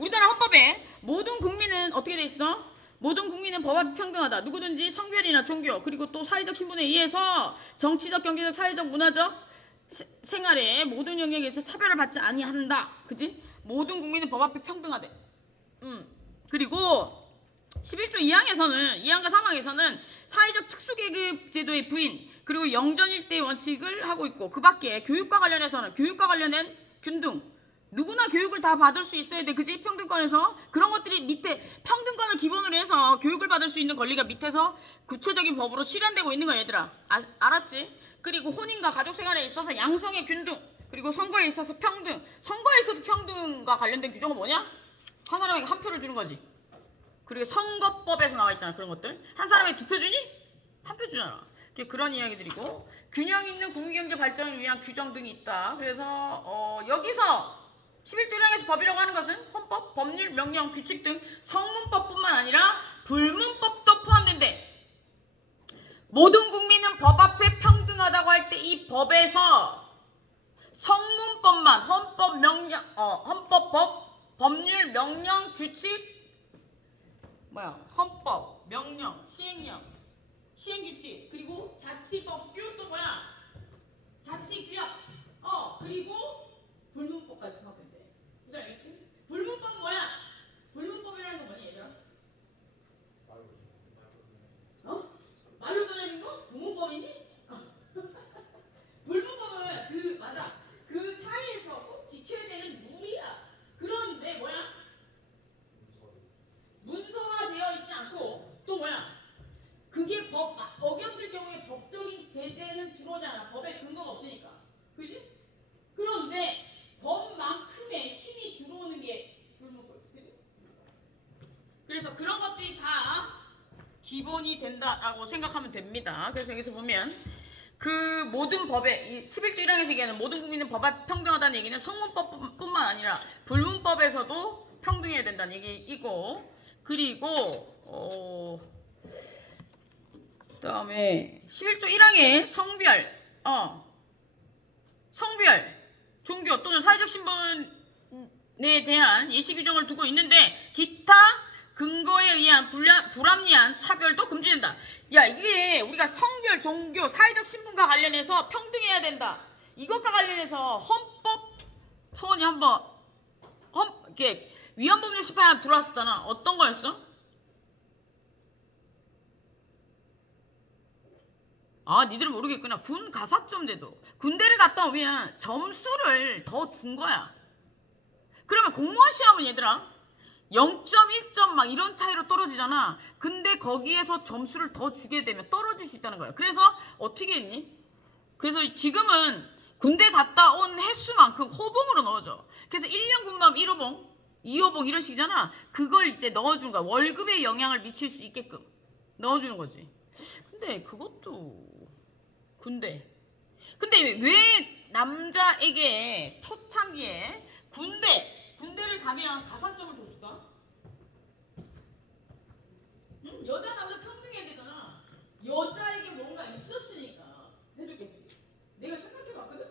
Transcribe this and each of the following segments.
우리나라 헌법에 모든 국민은 어떻게 돼 있어? 모든 국민은 법 앞에 평등하다. 누구든지 성별이나 종교 그리고 또 사회적 신분에 의해서 정치적, 경제적, 사회적, 문화적 생활의 모든 영역에서 차별을 받지 아니한다. 그지? 모든 국민은 법 앞에 평등하대. 그리고 11조 2항에서는 2항과 3항에서는 사회적 특수계급 제도의 부인 그리고 영전일대의 원칙을 하고 있고 그 밖에 교육과 관련해서는 교육과 관련된 균등 누구나 교육을 다 받을 수 있어야 돼. 그지? 평등권에서 그런 것들이 밑에 평등권을 기본으로 해서 교육을 받을 수 있는 권리가 밑에서 구체적인 법으로 실현되고 있는 거야 얘들아. 알았지? 그리고 혼인과 가족생활에 있어서 양성의 균등 그리고 선거에 있어서 평등 선거에서도 평등과 관련된 규정은 뭐냐? 한 사람에게 한 표를 주는 거지. 그리고 선거법에서 나와 있잖아 그런 것들. 한 사람에게 2표 주니? 한 표 주잖아. 그런 이야기들이고 균형 있는 국민경제 발전을 위한 규정 등이 있다. 그래서 여기서 11조 1항에서 법이라고 하는 것은 헌법, 법률, 명령, 규칙 등 성문법뿐만 아니라 불문법도 포함된대. 모든 국민은 법 앞에 평등하다고 할 때 이 법에서 성문법만 헌법, 명령, 헌법, 법, 법률, 명령, 규칙 헌법, 명령, 시행령, 시행규칙 그리고 자치법규 또 자치규약 그리고 불문법까지 포함된대. 무슨 알겠지? 불문법은 뭐야? 불문법이라는 건 뭐니 얘들아? 말로 전해진 거? 부문법이니? 불문법은 맞아. 그 사이에서 꼭 지켜야 되는 룰이야. 그런데 문서화되어 있지 않고 또 그게 법 어겼을 경우에 법적인 제재는 들어오잖아. 법에 근거가 없으니까. 그지? 그런데 법만큼의 힘이 들어오는 게 불문법. 그지? 그래서 그런 것들이 다 기본이 된다라고 생각하면 됩니다. 그래서 여기서 보면 그 모든 법에 11조 1항에서 얘기하는 모든 국민은 법 앞에 평등하다는 얘기는 성문법뿐만 아니라 불문법에서도 평등해야 된다는 얘기이고 그리고 그다음에 11조 1항에 성별, 종교 또는 사회적 신분에 대한 예시 규정을 두고 있는데 기타 근거에 의한 불합리한 차별도 금지된다. 야 이게 우리가 성별, 종교, 사회적 신분과 관련해서 평등해야 된다. 이것과 관련해서 헌법 소원이 한번 이렇게 위헌법률 심판에 들어왔었잖아. 어떤 거였어? 니들은 모르겠구나. 군 가사점제도. 군대를 갔다 오면 점수를 더 준 거야. 그러면 공무원 시험은 얘들아 0.1점 막 이런 차이로 떨어지잖아. 근데 거기에서 점수를 더 주게 되면 떨어질 수 있다는 거야. 그래서 어떻게 했니? 그래서 지금은 군대 갔다 온 횟수만큼 호봉으로 넣어줘. 그래서 1년 군밤 1호봉 2호봉 이런 식이잖아. 그걸 이제 넣어주는 거야. 월급에 영향을 미칠 수 있게끔 넣어주는 거지. 근데 그것도 근데 왜 남자에게 초창기에 군대를 가면 가산점을 줬을까? 응? 여자 남자 평등해야 되잖아. 여자에게 뭔가 있었으니까 해줬겠지. 내가 생각해봤거든.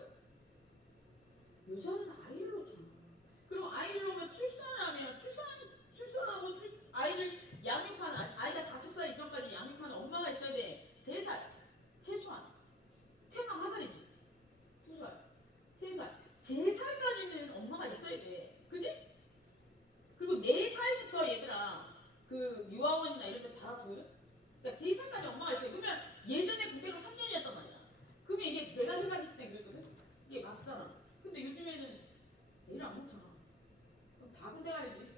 여자는 아이를 놓잖아. 그럼 아이를 놓으면 출산하고 아이를 양육하는 아이가 5살 이전까지 양육하는 엄마가 있어야 돼. 3살 최소한. 태어나면 1살이지. 2살, 3살. 3살까지는 엄마가 있어야 돼. 그지? 그리고 4살부터 얘들아 그 유아원이나 이런 데 받아주거든. 그러니까 3살까지 엄마가 있어요. 그러면 예전에 군대가 3년이었단 말이야. 그러면 이게 내가 생각했을 때 그랬거든. 이게 맞잖아. 근데 요즘에는 애를 안 놓잖아. 그럼 다 군대 가야지.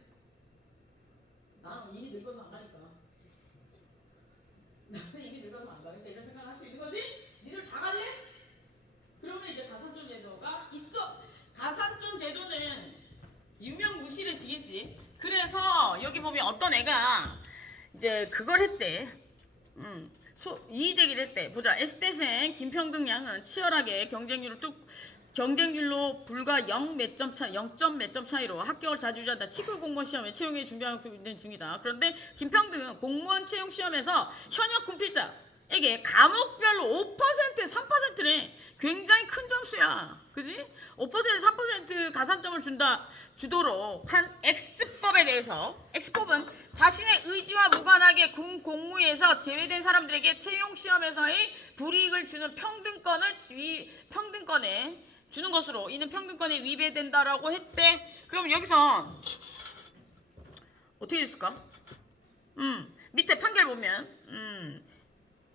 나는 이미 늙어서 안 가니까. 나는 이미 늙어서 안 가니까 이런 생각을 할 수 있는 거지? 니들 다 갈래? 그러면 이제 가산점 제도가 있어. 가산점 제도는 유명무실해지겠지. 그래서 여기 보면 어떤 애가 이제 그걸 했대. 이의제기를 했대. 보자. S대생 김평등 양은 치열하게 경쟁률로 불과 0 몇 점 차이로 합격을 자주자다 치과 공무원 시험에 채용에 준비하고 있는 중이다. 그런데 김평등은 공무원 채용 시험에서 현역 군필자 이게 과목별로 5%, 3%래. 굉장히 큰 점수야. 그지? 5%, 3% 가산점을 주도록 한 X법에 대해서, X법은 자신의 의지와 무관하게 군 공무에서 제외된 사람들에게 채용 시험에서의 불이익을 주는 평등권에 주는 것으로 이는 평등권에 위배된다라고 했대. 그럼 여기서 어떻게 됐을까? 밑에 판결 보면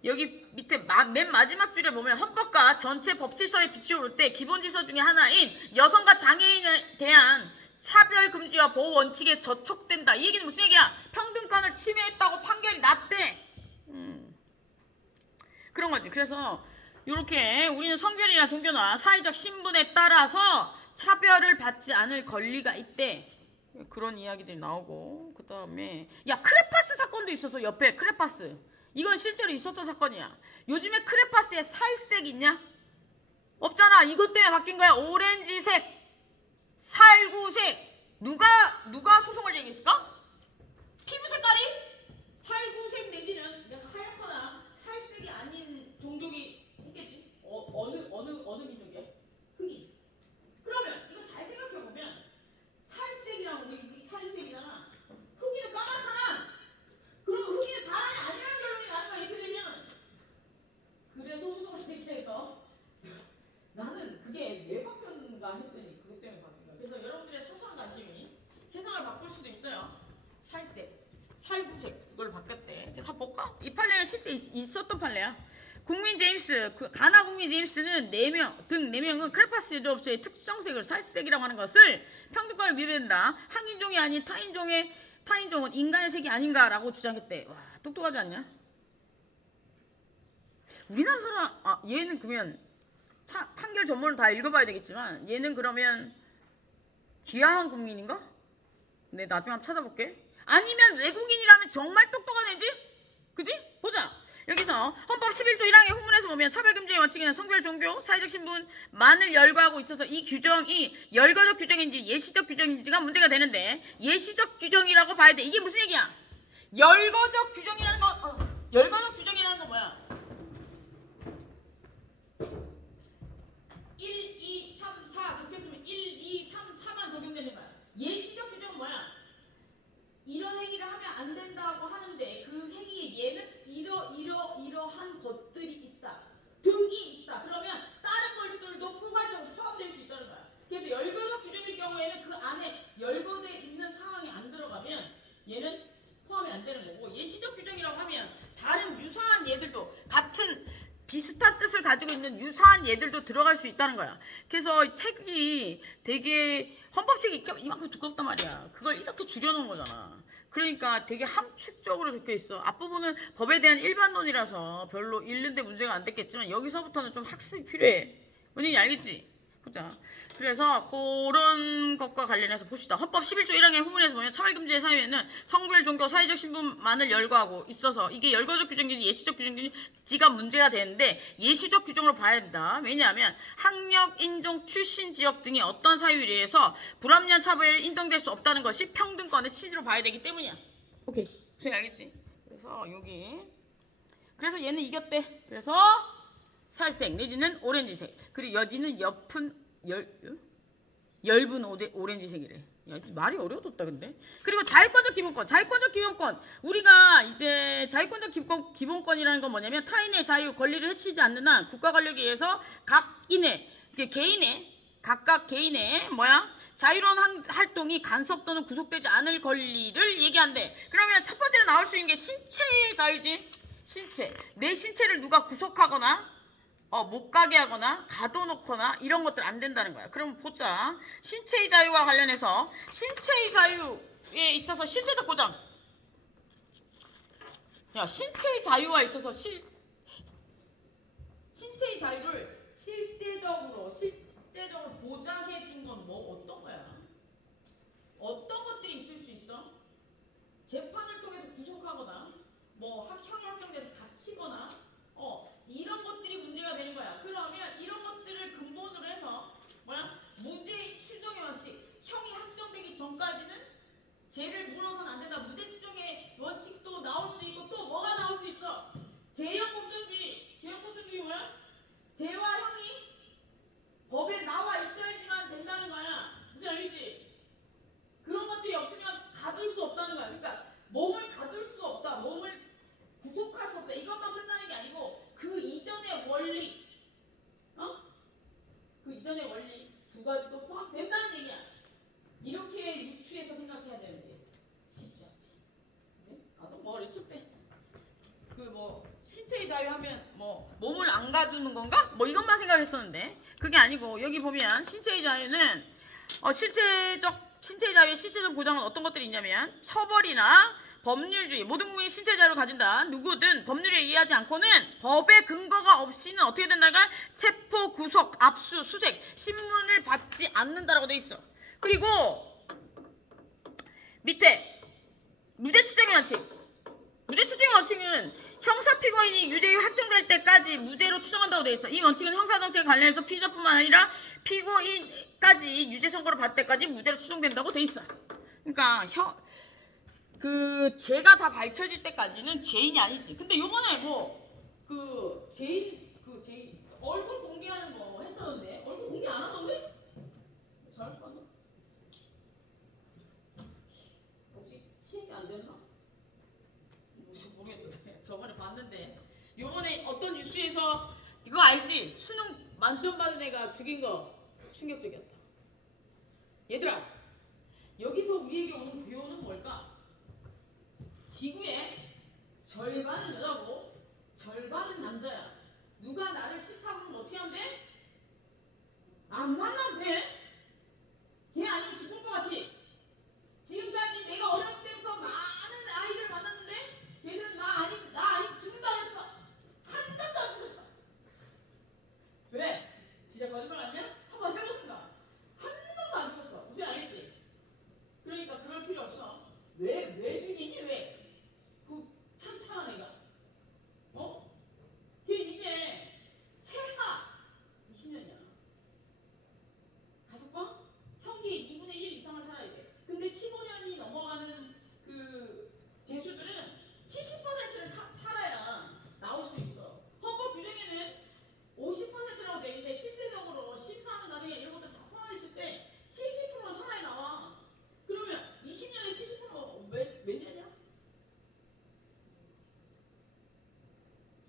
여기 밑에 맨 마지막 줄에 보면 헌법과 전체 법질서에 비추어 때 기본 질서 중에 하나인 여성과 장애인에 대한 차별 금지와 보호 원칙에 저촉된다. 이 얘기는 무슨 얘기야? 평등권을 침해했다고 판결이 났대. 그런 거지. 그래서 이렇게 우리는 성별이나 종교나 사회적 신분에 따라서 차별을 받지 않을 권리가 있대. 그런 이야기들이 나오고, 그 다음에 야, 크레파스 사건도 있어서 옆에 크레파스. 이건 실제로 있었던 사건이야. 요즘에 크레파스에 살색 있냐? 없잖아. 이것 때문에 바뀐 거야. 오렌지색, 살구색. 누가 소송을 제기했을까? 피부 색깔이 살구색 내지는 하얗거나 살색이 아닌 종족이 있겠지. 어느 민족이야? 흑인. 그러면 이거 잘 생각해 보면 살색이랑 우리 살색이잖아. 흑인은 까맣잖아. 그러면 흑인은 사람이 아니라는 결론이 나는 거야. 이렇게 되면. 그래서 소송을 제기해서 나는 그게 왜 바뀌었는가 했더니 그것 때문에 바뀐 거야. 그래서 여러분들의 사소한 관심이 세상을 바꿀 수도 있어요. 살색, 살구색 이걸 바뀌었대. 그래서 볼까? 이 판례는 실제 있었던 판례야. 국민 제임스, 가나 국민 제임스는 4명은 크레파스 제조업체의 특정색을 살색이라고 하는 것을 평등권을 위배된다. 한인종이 아닌 타인종은 인간의 색이 아닌가라고 주장했대. 와, 똑똑하지 않냐? 우리나라 사람, 얘는 그러면 판결 전문을 다 읽어봐야 되겠지만 얘는 그러면 귀화한 국민인가? 네, 나중에 한번 찾아볼게. 아니면 외국인이라면 정말 똑똑한 애지? 그지? 보자. 여기서 헌법 11조 1항의 후문에서 보면 차별금지의 원칙에는 성별, 종교, 사회적 신분만을 열거하고 있어서 이 규정이 열거적 규정인지 예시적 규정인지가 문제가 되는데 예시적 규정이라고 봐야 돼. 이게 무슨 얘기야? 열거적 규정이라는 건 뭐야? 1, 2, 3, 4 적혀있으면 1, 2, 3, 4만 적용되는 거야. 예시적 규정은 뭐야? 이런 행위를 하면 안 된다고 하는데 그 행위에 얘는 이러한 것들이 있다. 등이 있다. 그러면 다른 것들도 포괄적으로 포함될 수 있다는 거야. 그래서 열거적 규정일 경우에는 그 안에 열거돼 있는 상황이 안 들어가면 얘는 포함이 안 되는 거고, 예시적 규정이라고 하면 다른 유사한 얘들도 같은 비슷한 뜻을 가지고 있는 유사한 얘들도 들어갈 수 있다는 거야. 그래서 책이 되게 헌법책이 이만큼 두껍단 말이야. 그걸 이렇게 줄여놓은 거잖아. 그러니까 되게 함축적으로 적혀 있어. 앞부분은 법에 대한 일반론이라서 별로 읽는데 문제가 안 됐겠지만 여기서부터는 좀 학습이 필요해. 뭔지 알겠지? 보자. 그래서 그런 것과 관련해서 봅시다. 헌법 11조 1항의 후문에서 보면 차별금지의 사유에는 성별, 종교, 사회적 신분만을 열거하고 있어서 이게 열거적 규정인지 예시적 규정인지가 문제가 되는데 예시적 규정으로 봐야 된다. 왜냐하면 학력, 인종, 출신 지역 등의 어떤 사유에 의해서 불합리한 차별이 인정될 수 없다는 것이 평등권의 취지로 봐야 되기 때문이야. 오케이. 무슨 알겠지? 그래서 여기 그래서 얘는 이겼대. 그래서 살색 내지는 오렌지색, 그리고 여지는 엷은 오렌지색이래. 야, 말이 어려워졌다 근데. 그리고 자유권적 기본권. 우리가 이제 자유권적 기본권이라는 건 뭐냐면 타인의 자유 권리를 해치지 않는 한 국가 권력에 의해서 각각 개인의 자유로운 활동이 간섭 또는 구속되지 않을 권리를 얘기한대. 그러면 첫 번째로 나올 수 있는 게 신체의 자유지. 내 신체를 누가 구속하거나 못 가게 하거나 가둬놓거나 이런 것들 안 된다는 거야. 그럼 보자. 신체의 자유와 관련해서 신체의 자유에 있어서 신체적 보장. 신체의 자유와 있어서 신체의 자유를 실제적으로 보장해 준 건 어떤 거야? 어떤 것들이 있을 수 있어? 재판을 통해서 구속하거나 형이 확정돼서 갇히거나 이런 것들이 문제가 되는 거야. 그러면 이런 것들을 근본으로 해서 무죄 추정의 원칙. 형이 확정되기 전까지는 죄를 물어서는 안 된다. 무죄 추정의 원칙도 나올 수 있고 또 뭐가 나올 수 있어? 제형 법정주의 뭐야? 제와 형이 법에 나와 있어야지만 된다는 거야. 무슨 알겠지? 그런 것들이 없으면 가둘 수 없다는 거야. 그러니까 몸을 가둘 수 없다. 몸을 구속할 수 없다. 이것만 끝나는 게 아니고 그 이전의 원리, 그 이전의 원리 두 가지도 포함된다는 얘기야. 이렇게 유추해서 생각해야 되는데 쉽지 않지. 네? 나도 뭐 어렸을 때 그 뭐 신체의 자유 하면 뭐 몸을 안 가두는 건가? 뭐 이것만 생각했었는데 그게 아니고 여기 보면 신체의 자유는 신체의 자유의 실체적 보장은 어떤 것들이 있냐면 처벌이나 법률주의, 모든 국민이 신체의 자유를 가진다. 누구든 법률에 의하지 않고는 법의 근거가 없이는 어떻게 된다가 체포, 구속, 압수, 수색, 신문을 받지 않는다라고 돼 있어. 그리고 밑에 무죄추정의 원칙. 무죄추정의 원칙은 형사 피고인이 유죄가 확정될 때까지 무죄로 추정한다고 돼 있어. 이 원칙은 형사 정책에 관련해서 피의자뿐만 아니라 피고인까지 유죄 선고를 받을 때까지 무죄로 추정된다고 돼 있어. 그러니까 죄가 다 밝혀질 때까지는 죄인이 아니지. 근데 요번에 죄인 얼굴 공개하는 거 했다던데 얼굴 공개 안 하던데? 잘했다. 혹시 신이 안 됐나? 모르겠다. 저번에 봤는데 요번에 어떤 뉴스에서 이거 알지? 수능 만점 받은 애가 죽인 거 충격적이었다. 얘들아, 여기서 우리에게 오는 교훈은 뭘까? 지구의 절반은 여자고 절반은 남자야. 누가 나를 싫다 그러면 어떻게 하면 돼? 안 만나면 돼? 걔 아니면 죽을 것 같지? 지금까지 내가 어렸을 때부터 많은 아이들 만났는데 얘들은 나 아니 죽는다 그랬어. 한 번도 안 죽었어. 왜? 진짜 거짓말 아니야? 한번 해보든가. 한 번도 안 죽었어. 무슨 알겠지? 그러니까 그럴 필요 없어. 왜 죽이니? 왜? 그 참참한 애가 걔 이제 최하 20년이야. 5번? 형기 2분의 1 이상을 살아야 돼. 근데 15년이 넘어가는 그 재수들은 70%를 살아야 나올 수 있어. 헌법 규정에는 50%라고 돼 있는데 실제적으로 심사하는 나중에 이런 것들 다 포함했을 때 70%로 살아야 나와. 그러면 20년에 70% 몇 년이야?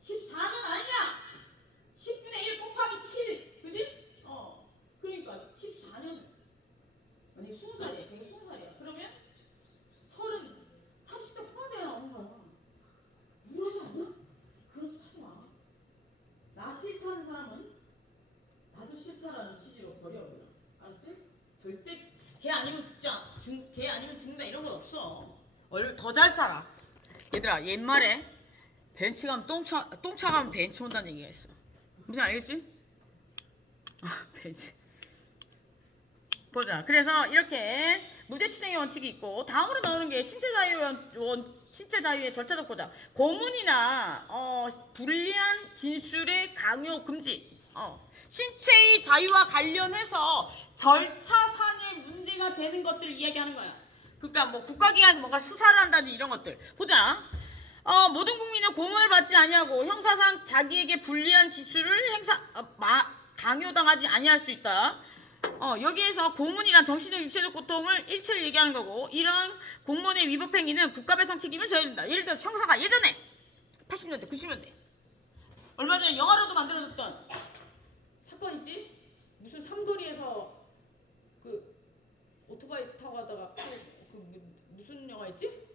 14년 아니야? 10분의 1 곱하기 7 그지? 그러니까 14년 아니 20살이야. 걔가 20살이야. 그러면 30대 후반대에 나오는 거야. 우울하지 않냐? 그런 짓 하지 마. 나 싫다는 사람은 나도 싫다라는 취지로 버려 그냥. 알았지? 절대 걔 아니면 걔 아니면 죽는다 이런 건 없어. 더 잘 살아. 얘들아 옛말에 벤치 가면 똥차 가면 벤치 온다는 얘기가 있어. 무슨 알겠지? 벤치. 보자. 그래서 이렇게 무죄추정의 원칙이 있고 다음으로 나오는 게 신체 자유의 절차적 보장. 고문이나 불리한 진술의 강요 금지. 신체의 자유와 관련해서 절차상의 문제가 되는 것들을 이야기하는 거야. 그러니까 뭐 국가기관에서 뭔가 수사를 한다든지 이런 것들. 보자. 모든 국민은 고문을 받지 아니하고 형사상 자기에게 불리한 지수를 강요당하지 아니할 수 있다. 여기에서 고문이란 정신적 육체적 고통을 일체를 얘기하는 거고 이런 공무원의 위법 행위는 국가배상 책임을 져야 된다. 예를 들어서 형사가 예전에 80년대 90년대 얼마 전에 영화로도 만들어졌던 사건 있지? 무슨 삼거리에서 그 오토바이 타고 가다가 무슨 영화였지?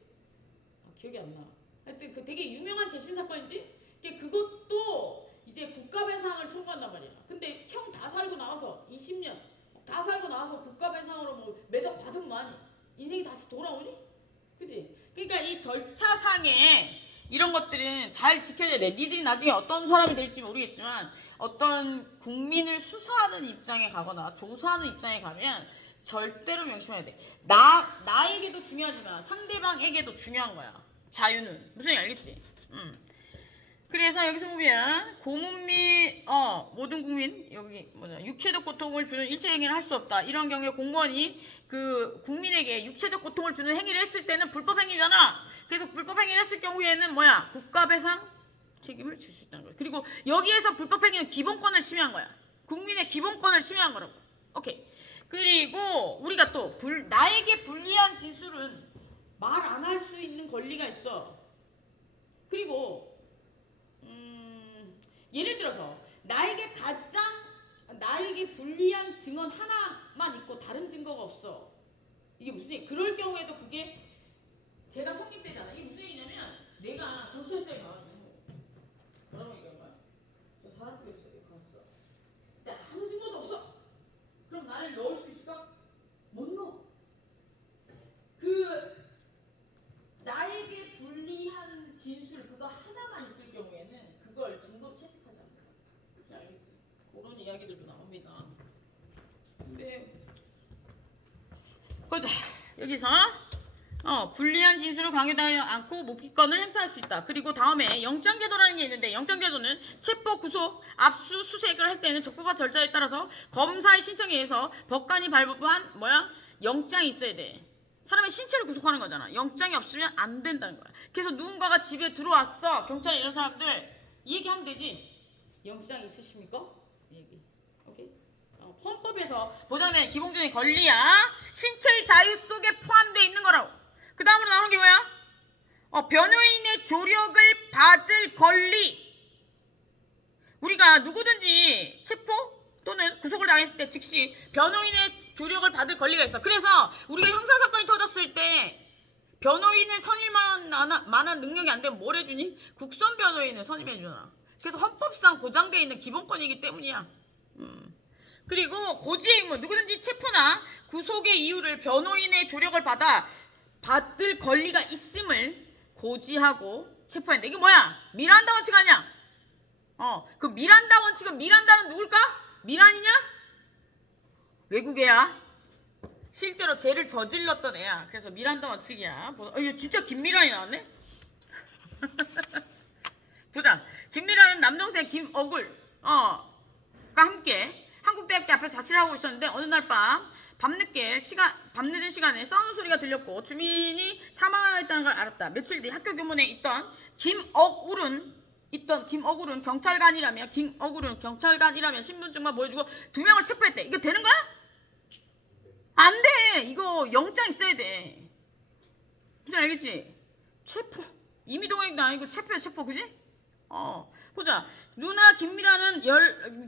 기억이 안 나. 하여튼 그 되게 유명한 재심 사건이지? 그것도 이제 국가배상을 청구한단 말이야. 근데 형 다 살고 나와서 20년 다 살고 나와서 국가배상으로 뭐 매덕 받으면 인생이 다시 돌아오니? 그지? 그러니까 이 절차상에 이런 것들은 잘 지켜야 돼. 니들이 나중에 어떤 사람이 될지 모르겠지만 어떤 국민을 수사하는 입장에 가거나 조사하는 입장에 가면 절대로 명심해야 돼. 나에게도 중요하지만 상대방에게도 중요한 거야. 자유는. 무슨 얘기 알겠지? 그래서 여기서 보면 고문 및 모든 국민 여기 육체적 고통을 주는 일체 행위를 할 수 없다. 이런 경우에 공무원이 그 국민에게 육체적 고통을 주는 행위를 했을 때는 불법 행위잖아. 그래서 불법 행위를 했을 경우에는 국가배상 책임을 질 수 있다는 거야. 그리고 여기에서 불법 행위는 기본권을 침해한 거야. 국민의 기본권을 침해한 거라고. 오케이. 그리고 우리가 또 나에게 불리한 진술은 말 안 할 수 있는 권리가 있어. 그리고 예를 들어서 나에게 불리한 증언 하나만 있고 다른 증거가 없어. 이게 무슨 얘기? 그럴 경우에도 그게 제가 성립되잖아. 이게 무슨 얘기냐면 내가 경찰서에 가가지고 뭐라고 얘기한 거야? 저 사람 죽였어. 갔어. 근데 아무 증거도 없어. 그럼 나를 넣을 수 있을까? 못 넣어. 나에게 불리한 진술 그거 하나만 있을 경우에는 그걸 증거로 채택하지 않는 거야. 알겠지? 그런 이야기들도 나옵니다. 근데 보자. 여기서 불리한 진술을 강요하지 않고 묵비권을 행사할 수 있다. 그리고 다음에 영장제도라는 게 있는데 영장제도는 체포, 구속, 압수, 수색을 할 때는 적법한 절차에 따라서 검사의 신청에 의해서 법관이 발부한 영장이 있어야 돼. 사람의 신체를 구속하는 거잖아. 영장이 없으면 안 된다는 거야. 그래서 누군가가 집에 들어왔어. 경찰 이런 사람들 이 얘기하면 되지. 영장 있으십니까? 얘기. 오케이. 헌법에서 보장된 기본적인 권리야. 신체의 자유 속에 포함되어 있는 거라고. 그 다음으로 나오는 게 뭐야? 변호인의 조력을 받을 권리. 우리가 누구든지 체포 또는 구속을 당했을 때 즉시 변호인의 조력을 받을 권리가 있어. 그래서 우리가 형사사건이 터졌을 때 변호인을 선임만한 능력이 안 되면 뭘 해주니? 국선 변호인을 선임해 주잖아. 그래서 헌법상 보장되어 있는 기본권이기 때문이야. 그리고 고지의 의무, 누구든지 체포나 구속의 이유를 변호인의 조력을 받을 권리가 있음을 고지하고 체포한다. 이게 뭐야? 미란다 원칙 아니야? 그 미란다 원칙은 미란다는 누굴까? 미란이냐? 외국 애야. 실제로 죄를 저질렀던 애야. 그래서 미란다 원칙이야. 이거 진짜 김미란이 나왔네? 보자. 김미란은 남동생 김억울과 함께 한국대학교 앞에 자취를 하고 있었는데 어느 날 밤 늦은 시간에 싸우는 소리가 들렸고 주민이 사망하였다는 걸 알았다. 며칠 뒤 학교 교문에 있던 김억울은 경찰관이라며 신분증만 보여주고 2명을 체포했대. 이거 되는 거야? 안 돼. 이거 영장 있어야 돼. 무슨 알겠지? 체포. 임의동행도 아니고 체포야 체포. 그지? 보자. 누나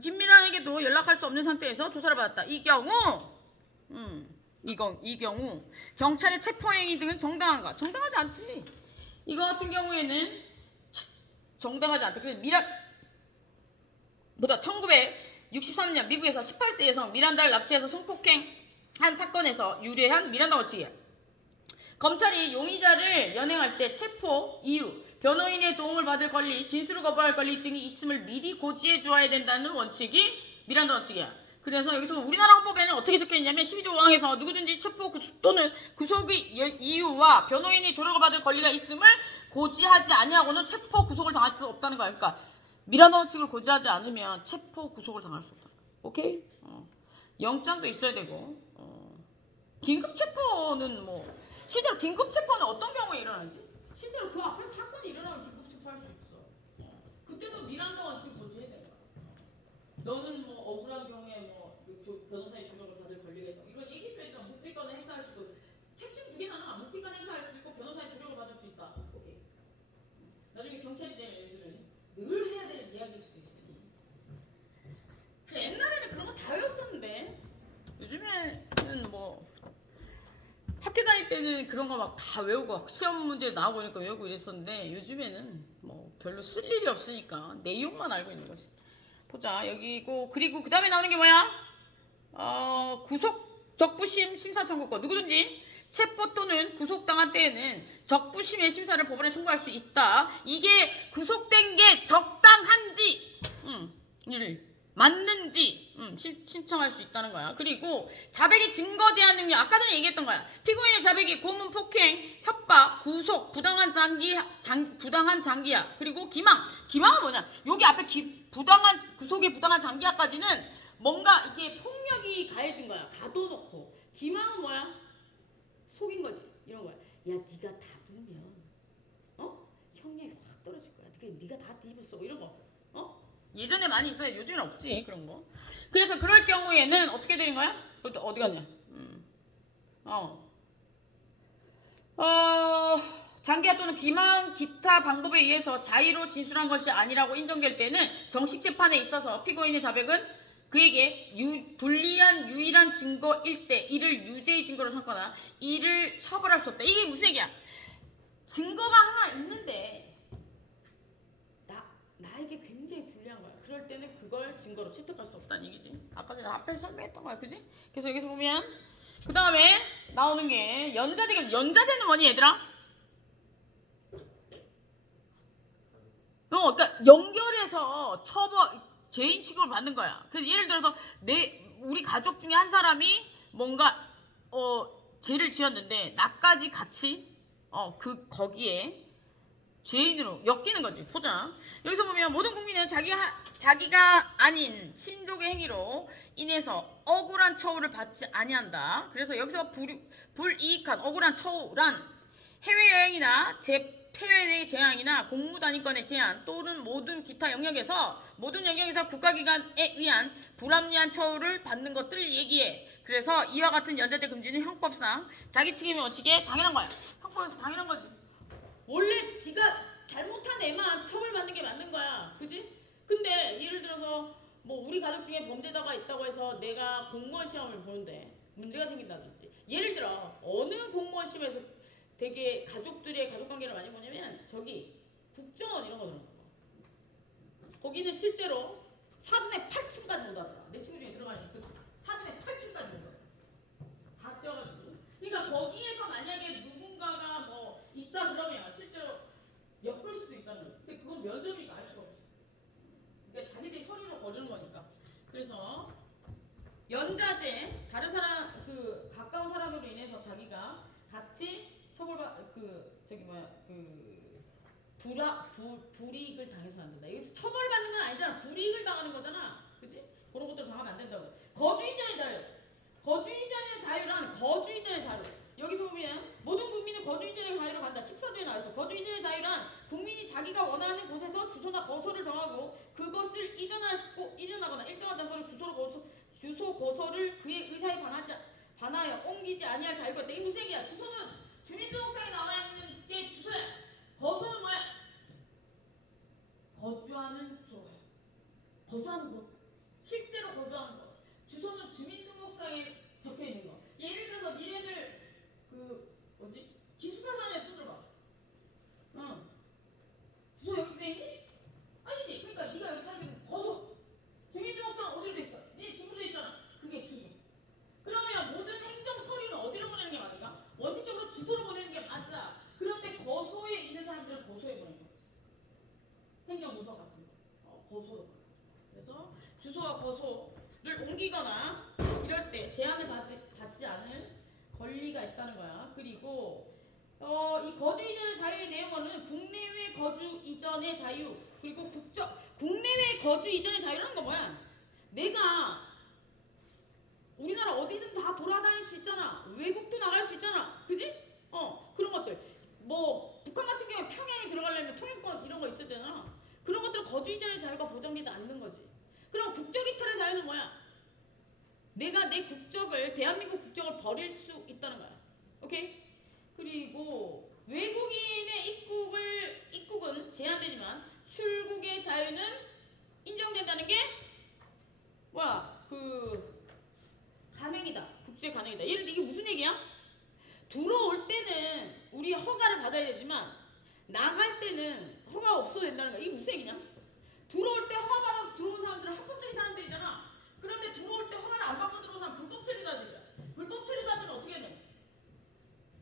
김미란에게도 연락할 수 없는 상태에서 조사를 받았다. 이 경우 경찰의 체포행위 등은 정당한가? 정당하지 않지. 이거 같은 경우에는 정당하지 않다. 그래서 보다 1963년 미국에서 18세 여성 미란다를 납치해서 성폭행한 사건에서 유래한 미란다 원칙이야. 검찰이 용의자를 연행할 때 체포 이유, 변호인의 도움을 받을 권리, 진술을 거부할 권리 등이 있음을 미리 고지해 주어야 된다는 원칙이 미란다 원칙이야. 그래서 여기서 우리나라 헌법에는 어떻게 적혀있냐면 12조 5항에서 누구든지 체포 또는 구속의 이유와 변호인이 조력을 받을 권리가 있음을 고지하지 아니하고는 체포 구속을 당할 수 없다는 거야. 그러니까 미란다 원칙을 고지하지 않으면 체포 구속을 당할 수 없다. 오케이? 영장도 있어야 되고 긴급 체포는 실제로 긴급 체포는 어떤 경우에 일어나지? 실제로 그 앞에서 사건이 일어나면 긴급 체포할 수 있어. 그때도 미란다 원칙 고지해야 되는 거야. 너는 억울한 경우에 변호사의 조력을 받을 권리가 있다. 이런 얘기해줘야 묵비권을 행사할 수 있고 택시 2개 나눠. 묵비권 행사할 수 있고 변호사의 조력을 받을 수 있다. 오케이. 나중에 경찰이 되는 애들은 늘 해야 되는 이야기일 수도 있으니. 옛날에는 그런 거 다 외웠었는데 요즘에는 학교 다닐 때는 그런 거 막 다 외우고 시험 문제 나와보니까 외우고 이랬었는데 요즘에는 별로 쓸 일이 없으니까 내용만 알고 있는 거지. 보자. 여기고 그리고 그 다음에 나오는 게 뭐야? 구속 적부심 심사 청구권. 누구든지 체포 또는 구속당한 때에는 적부심의 심사를 법원에 청구할 수 있다. 이게 구속된 게 적당한지 맞는지 신청할 수 있다는 거야. 그리고 자백의 증거 제한 능력. 아까 전에 얘기했던 거야. 피고인의 자백이 고문, 폭행, 협박, 구속, 부당한 장기야. 그리고 기망은 뭐냐? 여기 앞에 구속의 부당한 장기야까지는 뭔가 이게 폭력이 가해진 거야. 가둬놓고. 기망은 뭐야? 속인 거지. 이런 거야. 야, 네가 다 보면 형량이 확 떨어질 거야. 네가 네가 다 뒤집었어 이런 거. 예전에 많이 있어요. 요즘은 없지 그런 거. 그래서 그럴 경우에는 어떻게 되는 거야? 또 어디 갔냐? 장기화 또는 기타 방법에 의해서 자의로 진술한 것이 아니라고 인정될 때는 정식 재판에 있어서 피고인의 자백은 그에게 불리한 유일한 증거일 때 이를 유죄의 증거로 삼거나 이를 처벌할 수 없다. 이게 무슨 얘기야? 증거가 하나 있는데 나에게 굉장히 불리한 거야. 그럴 때는 그걸 증거로 채택할 수 없다는 얘기지. 아까 전에 앞에서 설명했던 거야, 그지? 그래서 여기서 보면 그 다음에 나오는 게 연자대는 뭐니 얘들아? 그러니까 연결해서 죄인 취급을 받는 거야. 그래서 예를 들어서 우리 가족 중에 한 사람이 뭔가 죄를 지었는데 나까지 같이 거기에 죄인으로 엮이는 거지. 보자. 여기서 보면 모든 국민은 자기가 아닌 친족의 행위로 인해서 억울한 처우를 받지 아니한다. 그래서 여기서 불이익한 억울한 처우란 해외여행이나 해외의 재앙이나 공무단위권의 제한 또는 모든 영역에서 국가기관에 의한 불합리한 처우를 받는 것들을 얘기해. 그래서 이와 같은 연좌제 금지는 형법상 자기 책임의 원칙에 당연한 거야. 형법에서 당연한 거지. 원래 지가 잘못한 애만 처벌받는 게 맞는 거야. 그지? 근데 예를 들어서 뭐 우리 가족 중에 범죄자가 있다고 해서 내가 공무원 시험을 보는데 문제가 생긴다든지, 예를 들어 어느 공무원 시험에서 되게 가족들의 가족관계를 많이 보냐면 저기 국정원 이런 거 들어가. 거기는 실제로 사전에 8층까지 온다더라. 내 친구 중에 들어가니 그 사전에 8층까지 온다. 다 떼어가지고. 그러니까 거기에서 만약에 누군가가 뭐 있다 그러면 실제로 엮을 수도 있다는 거지. 근데 그건 면접이니까 알 수가 없어. 그러니까 자기들이 서류로 거르는 거니까. 그래서 연좌제, 다른 사람 가까운 사람으로 인해서 자기가 같이 불이익을 당해서는 안 된다. 여기서 처벌받는 건 아니잖아. 불이익을 당하는 거잖아. 그치? 그런 것들 당하면 안 된다고. 거주의전의 자유. 거주의전의 자유란 거주의전의 자유. 여기서 보면 모든 국민은 거주의전의 자유를 갖는다. 14조에 나와있어. 거주의전의 자유란 국민이 자기가 원하는 곳에서 주소나 거소를 정하고 그것을 이전하거나 일정한 장소를 주소 거소를 그의 의사에 반하여 옮기지 아니할 자유가 있다. 이 무슨 얘기야? 주소는 주민등록상에 나와 있는 게 주소야. 거소는 뭐야? 거주하는 주소. 거주하는 곳. 실제로 거주하는 곳. 주소는 주민등록상에 적혀 있는 거. 예를 들어서 니네들 기숙사만에 두들봐. 주소 여기 돼 있니? 아니지. 그러니까 네가 여기 살기는 거소. 주민등록상 어디로 돼 있어? 네 집으로 돼 있잖아. 그게 주소. 그러면 모든 행정 서류는 어디로 보내는 게 맞을까? 원칙적으로 주소로 보내는 게 맞아. 그런데 거소에 있는 사람들은 거소에 보내는 거지. 행정부서 같은 거. 거소로. 그래서 주소와 거소를 옮기거나 이럴 때 제한을 받지 않을 권리가 있다는 거야. 그리고 이 거주 이전의 자유의 내용은 국내외 거주 이전의 자유, 그리고 국내외 거주 이전의 자유라는 건 뭐야? 내가 우리나라 어디든 다 돌아다닐 수 있잖아. 외국도 나갈 수 있잖아. 그지? 그런 것들. 뭐 북한 같은 경우에 평양에 들어가려면 통행권 이런 거 있어야 되잖아. 그런 것들은 거주 이전의 자유가 보장되지 않는 거지. 그럼 국적 이탈의 자유는 뭐야? 내가 내 국적을, 대한민국 국적을 버릴 수 있다는 거야. 오케이? 그리고 외국인의 입국은 제한되지만 출국의 자유는 인정된다는 게 뭐야? 간행이다. 국제 간행이다. 예를 들어 이게 무슨 얘기야? 들어올 때는 우리 허가를 받아야 되지만 나갈 때는 허가 없어도 된다는 거야. 이게 무슨 얘기냐? 들어올 때 허가 받아서 들어온 사람들은 합법적인 사람들이잖아. 그런데 들어올 때 허가를 안 받고 들어온 사람 불법 체류자들이야. 불법 체류자들은 어떻게 해야 돼?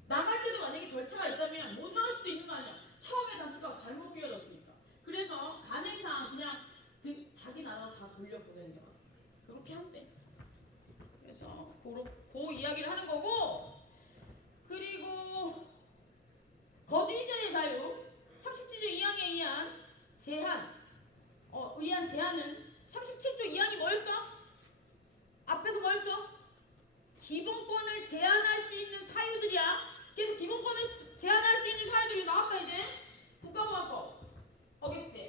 나갈 때도 만약에 절차가 있다면 못 나갈 수도 있는 거 아니야. 처음에 단추가 잘못 끼워졌으니까. 그래서 간행상 그냥 자기 나라로 다 돌려보내는 거야. 그렇게 한대. 그래서 그 이야기를 하는 거고, 그리고 거주 이전의 자유 37조 2항에 의한 제한은 37조 2항이 뭐였어? 앞에서 뭐였어? 기본권을 제한할 수 있는 사유들이야. 그래서 기본권을 제한할 수 있는 사유들이 나왔다. 이제 국가보안법 어겼을 때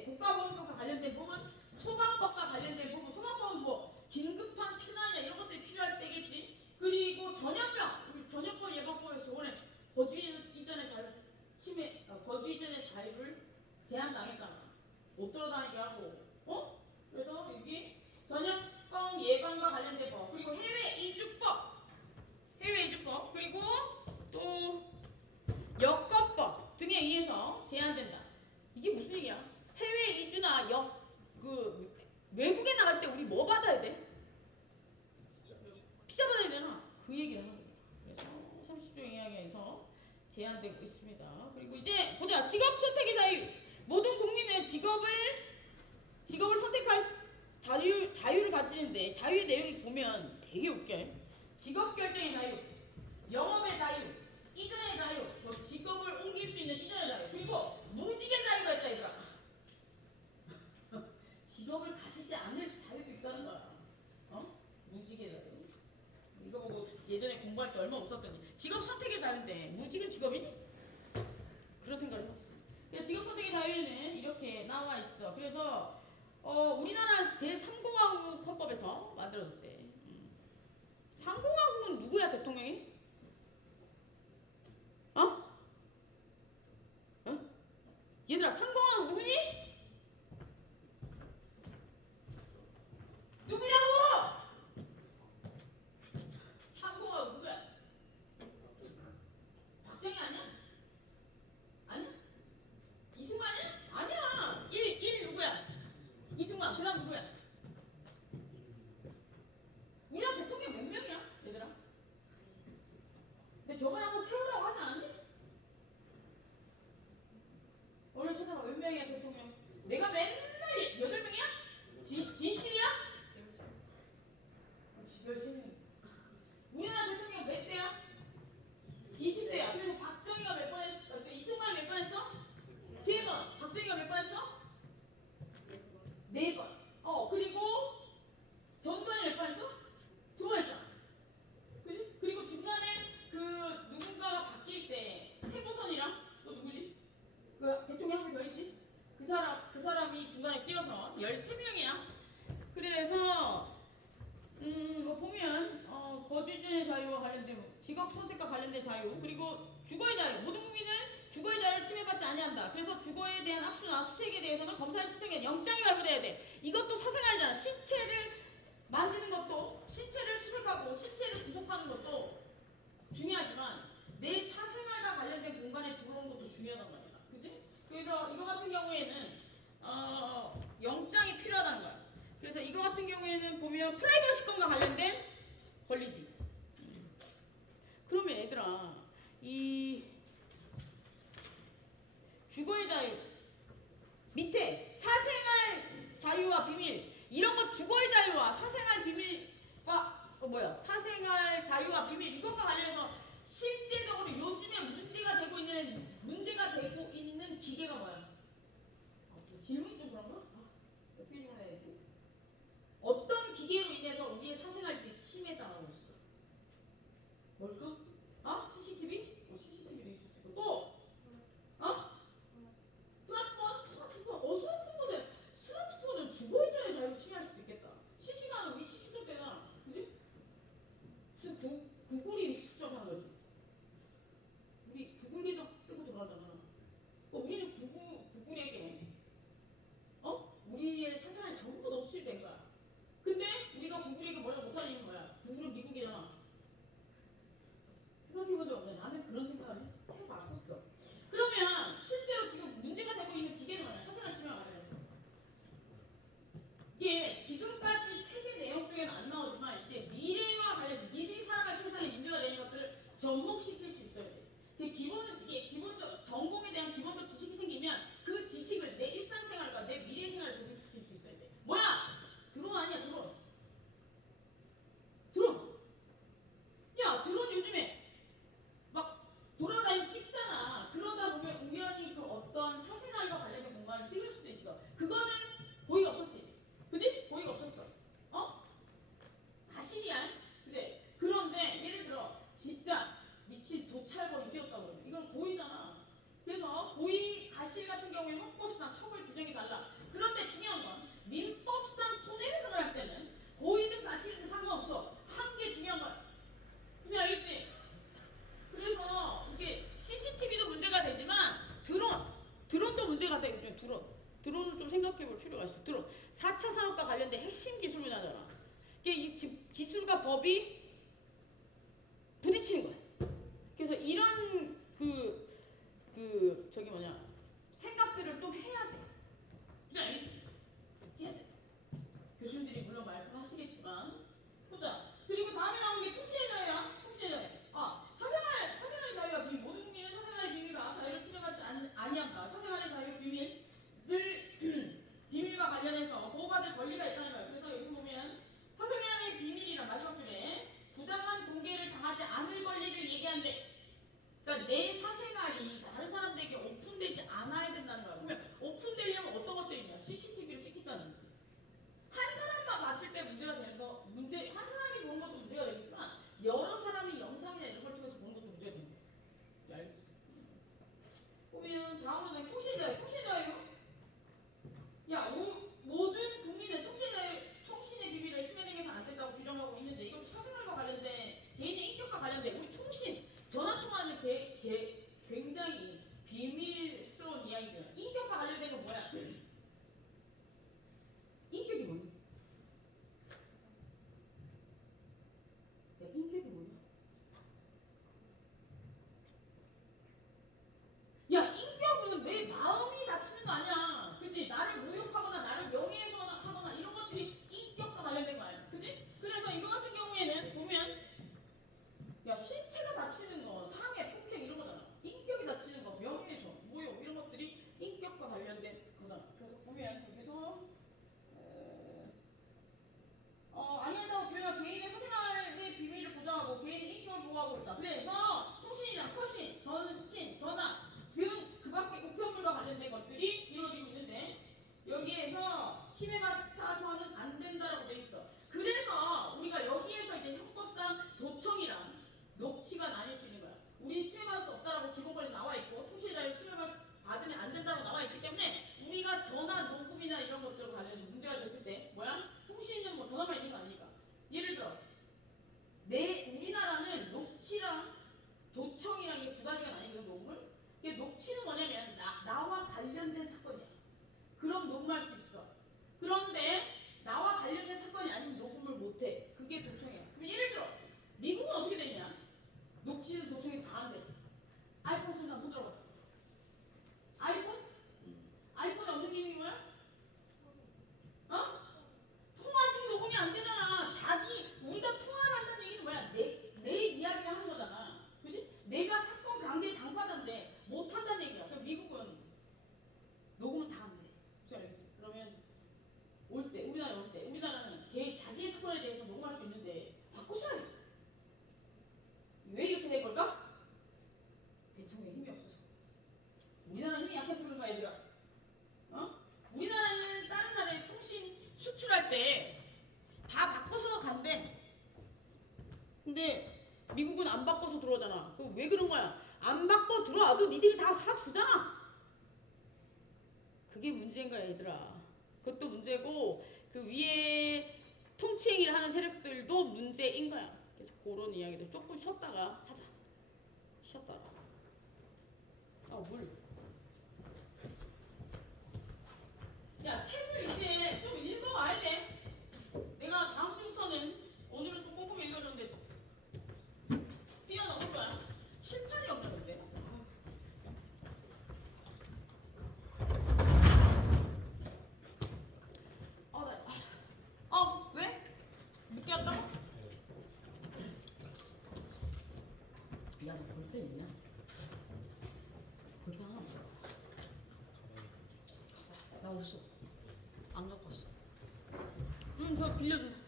제한당했잖아. 못 돌아다니게 하고, 그래서 여기 전염병 예방과 관련된 법, 그리고 해외 이주법, 그리고 또 여권법 등에 의해서 제한된다. 이게 무슨 얘기야? 해외 이주나 외국에 나갈 때 우리 뭐 받아야 돼? 피자 받아야 되나? 그 얘기를 하는 거예요. 그래서 30조 이하에서 제한되고 있습니다. 그리고 이제 보자. 직업 선택의 자유. 모든 국민은 직업을 선택할 자유를 가지는데 자유의 내용이 보면 되게 웃겨. 직업 결정의 자유, 영업의 자유, 이전의 자유, 뭐 직업을 옮길 수 있는 이전의 자유, 그리고 무직의 자유가 있다 얘들아. 직업을 가지지 않을 자유도 있다는 거야. 무직의 자유. 이거 보고 예전에 공부할 때 얼마나 웃었더니 직업 선택의 자유인데 무직은 직업이니? 그런 생각을 해봤어. 직업 선택의 자유에는 이렇게 나와 있어. 그래서 우리나라 제3공화국 헌법에서 만들어졌대. 3공화국은 누구야 대통령이? 얘들아 3공화국 누구니? 누구냐고? 3공화국 누구야? 박정희 아니야? 아니야? 이승만이야? 아니야. 1 누구야? 이승만. 그 다음 누구야? 우리나라 대통령 몇 명이야? 얘들아? 근데 저번에 한번 세우라고 하지 않았니? 오늘 찾아봐. 몇 명이야 대통령? 내가 맨날 8명이야? 진실이야? 13명. 우리나라 대통령 몇 대야? 20대야. 그래서 박정희가 몇 번 했어? 이승만 몇 번 했어? 3번. 박정희가 몇 번 했어? 4번. 그리고 전두환이 몇 번 했어? 2번 했잖아. 그지? 그리고 중간에 누군가가 바뀔 때 최고선이랑 또 누구지? 그 대통령 한 명 더 있지? 그 사람이 중간에 끼어서 13명이야. 그래서 뭐 보면 거주지의 자유와 관련된 직업 선택과 관련된 자유, 그리고 주거의 자유. 모든 국민은 주거의 자유를 침해받지 아니한다. 그래서 주거에 대한 압수나 수색에 대해서는 검사의 신청에 영장이 발부돼야 돼. 이것도 사생활이잖아. 신체를 만지는 것도, 신체를 수색하고 신체를 분석하는 것도 중요하지만 내 사생활과 관련된 공간에 들어오는 것도 중요하단 말이야. 그지? 그래서 이거 같은 경우에는 영장이 필요하다는 거야. 그래서 이거 같은 경우에는 보면 프라이버시권과 관련된 권리지. 그러면 얘들아, 이 주거의 자유 밑에 사생활 자유와 비밀, 이런 것 주거의 자유와 사생활 비밀과 사생활 자유와 비밀, 이것과 관련해서 실제적으로 요즘에 문제가 되고 있는 기계가 뭐야? 질문이 좀 그런가? 어떻게 질문해야지? 어떤 기계로 인해서 우리의 사생활들이 침해당하고 있어? 뭘까? CCTV? CCTV도 있을 수 있고, 또 스마트폰은 주거 이전의 자유를 침해할 수도 있겠다. 실시간으로 위치 추적되나? 그지? 무슨 구글이 위치 추적하는 거지. 우리 구글 계정 뜨고 들어가잖아. 우리는 구글에게 우리의 사생활이 전부 노출된 거야. 근데 우리가 구글에게 뭐라고 못하는 이유는 뭐야? 구글은 미국이잖아. 생각해본 적 없네. 나는 그런 생각을 해봤었어. 그러면 실제로 지금 문제가 되고 있는 기계는 뭐야? 사생활 침해가 말이야. 이게 지금까지 책의 내용 중에는 안 나오지만 이제 미래와 관련해서 미래에 살아갈 세상에 문제가 되는 것들을 접목시킬 수 있어야 돼. 이게 기본적 전공에 대한 기본적 지식이 생기면 그 지식을 내 일상생활과 내 미래 생활에 적용시킬 수 있어야 돼. 뭐야? 드론 아니야, 드론. 야, 드론 요즘에 막 돌아다니고 찍잖아. 그러다 보면 우연히 그 어떤 사생활과 관련된 공간을 찍을 수도 있어. 그거는 고의가 없었지. 그지? 고의가 없었어. 가실이야. 그래. 그런데 예를 들어 진짜 미친 도찰범이 찍었다고 그러면 이건 고의잖아. 그래서 고의 가실 같은 경우에는 헌법상 처벌 규정이 달라. 그런데 중요한 건 민법상 손해배상을 할 때는 고의든 가실이든 상관없어. 한 게 중요한 거야. 그지? 알겠지? 그래서 이게 CCTV도 문제가 되지만 드론도 문제가 돼. 요즘 법이 부딪히는 거야. 그래서 이런 저기 뭐냐 생각들을 좀 해야 돼. 무슨 알겠지? 해야 돼. 교수님들이 물론 말씀하시겠지만 보자. 그리고 다음에 나오는 게 통치의 자유야. 통치의 자유. 사생활의 자유가 비밀. 모든 국민은 사생활의 비밀과 자유를 침해받지 아니한다. 사생활의 자유 비밀을 비밀과 관련해서 보호받을 권리가 있다는 거예요. 그래서 여기 보면 사생활의 비밀이란 마지막 줄에 부당한 공개를 당하지 않을 권리를 얘기한대. 그러니까 내 사생활이 다른 사람들에게 오픈되지 않아야 된다는 거야. 그러면 오픈되려면 어떤 것들이 있냐? CCTV로 찍힌다는 거지. 한 사람만 봤을 때 문제가 되는 거, 한 사람이 보는 것도 문제가 되겠지만 여러 사람이 영상이나 이런 걸 통해서 보는 것도 문제가 되는 거야. 알겠지? 보면 다음으로는 통신자유. 야, 모든 국민은 통신의 비밀을 침해되게는 안 된다고 규정하고 있는데 이것도 사생활과 관련된 개인의 인격과 관련된 우리 통신 전화 통화는 굉장히 비밀스러운 이야기들. 인격과 관련된 건 뭐야? 인격이 뭐냐? 야, 인격이 뭐냐? 야, 인격은 내 마음이 다치는 거 아니야. 그치? 나를 모욕하거나 나를 명예훼손하거나 이런 것들이 인격과 관련된 거 아니야. 그치? 그래서 이거 같은 경우에는 보면 야, 신체가 다치는 거, 상해, 폭행 이런 거잖아. 인격이 다치는 거, 명예훼손, 모욕 이런 것들이 인격과 관련된 거잖아. 그래서 보면 여기서 아니한다고 교회가 개인의 사생활의 비밀을 보장하고 개인의 인격을 보호하고 있다. 그래서 통신이랑 서신, 전신, 전화 등 그 밖의 우편물과 관련된 것들이 이루어지고 있는데 여기에서 침해받아서는 안 된다라고 돼 있어. 그래서 우리가 여기에서 이제 형법상 도청이랑 녹취가 나뉠 수 있는 거야. 우린 침해받을 수 없다라고 기본권에 나와 있고 통신의 자유 침해받으면 안 된다고 나와 있기 때문에 우리가 전화 녹음이나 이런 것들 관련해서 문제가 됐을 때 뭐야? 통신은 뭐 전화만 있는 거 아니니까. 예를 들어 우리나라는 녹취랑 도청이랑 이게 두 가지가 나뉘거든. 녹음을. 이게 녹취는 뭐냐면 나와 관련된 사건이야. 그럼 녹음할 수 있어. 그런데 나와 관련된 사건이 아니면 녹음을 못해. 그게 도청이야. 그럼 예를 들어 미국은 어떻게 되냐? 녹취는 도청이 다 안 돼. 아이폰 쓰는 사람 못 들어봐. 아이폰? 아이폰에 없는 기능이 뭐야? 통화 녹음이 안 되잖아. 우리가 통화를 한다는 얘기는 뭐야? 내 이야기를 하는 거잖아. 그지? 내가 사건 관계 당사자인데 못 한다는 얘기야. 그러니까 미국은 녹음은 다 안 돼. 그러면 우리나라는 자기의 사건에 대해서 녹음할 수 있는데 바꿔줘야지. 왜 이렇게 된 걸까? 대통령의 힘이 없어서. 우리나라는 힘이 약해서 그런 거야, 얘들아. 우리나라는 다른 나라에 통신 수출할 때 다 바꿔서 간대. 근데 미국은 안 바꿔서 들어오잖아. 왜 그런 거야? 안 바꿔 들어와도 니들이 다 사주잖아. 그게 문제인 거야, 얘들아. 그것도 문제고 그 위에 통치행위를 하는 세력들도 문제인 거야. 그래서 그런 이야기들 조금 쉬었다가 하자. 쉬었다가. 물. 야, 책을 이제 좀 읽어와야 돼. 내가 다음 주부터는 오늘은 좀 꼼꼼히 읽어줬는데 뛰어넘을 거야. 칠판이 없나 본데. 왜? 늦게 왔다고? 야, 너 볼펜 있냐? 볼펜 하나 없어. 나 없어. 안 갖고 왔어. 저 빌려줘.